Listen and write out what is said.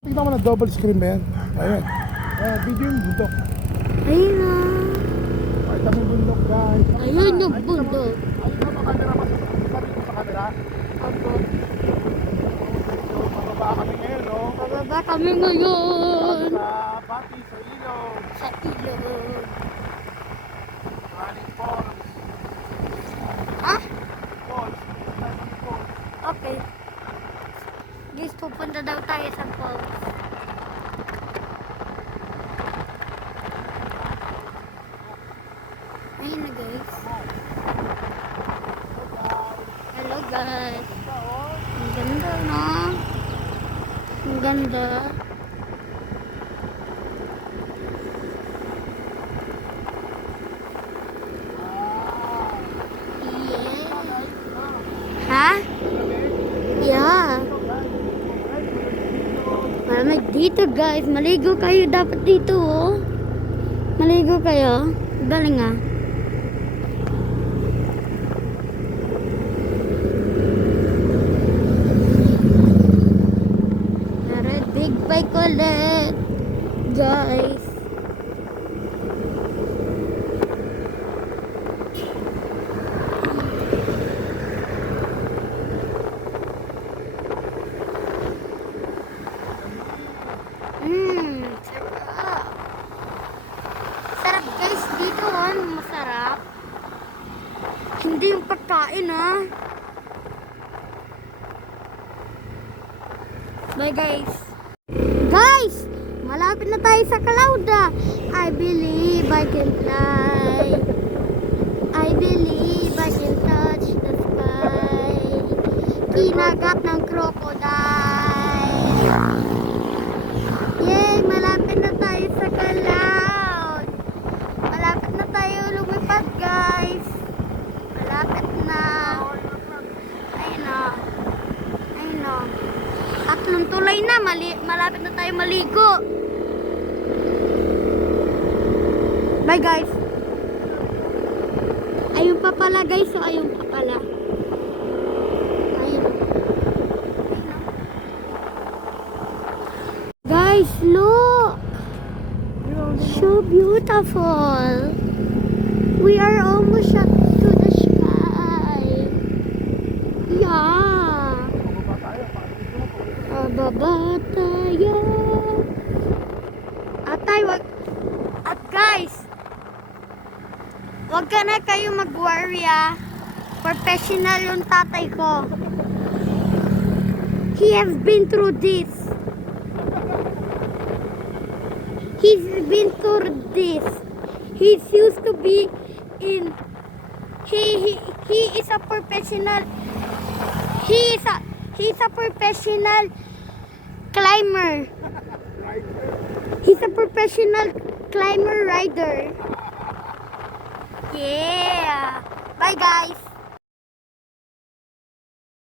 Tingnan mo na double screen ba yan? Ayan. Video yung bundok. Ayun na. Ay, kami bundok guys. Ayun yung bundok. Ayun na ba camera mo? Dito sa camera? Opo. So, pababa kami ngayon, no? Pababa kami ngayon. Sa Pati, sa ilog. Sa ilog. Running Falls. Ha? Falls. Running Falls. Okay. Guys, pupunta daw tayo sa falls. Ayun na guys. Hello guys. Ang ganda no? Ang ganda. Yeah. Ha? Yeah. Malamig dito guys. Maligo kayo dapat dito oh. Maligo kayo. Galing ah. Red big bike ulit. Guys. Sarap. Sarap guys dito oh, masarap. Hindi yung pagkain ah. Bye guys. Guys, malapit na tayo sa Calauda. I believe I can fly. I believe I can touch the sky. Kinagat ng crocodile. Yay! Malapit na tayo sa Calaud. Malapit na tayo lumipad, guys. Malapit na. Ayun na. Ayun na. Tatlong tulay na. Malapit na tayo maligo. Bye, guys. Ayun pa pala, guys. So, ayun pa pala. Ayun. Guys, look! So beautiful! We are almost up to the sky. Yeah! Pababa tayo. At guys, wag ka na kayo mag-worry ah. Professional yung tatay ko. He has been through this. He's been through this. He's used to be in. He is a professional. He's a professional climber. He's a professional climber rider. Yeah. Bye guys.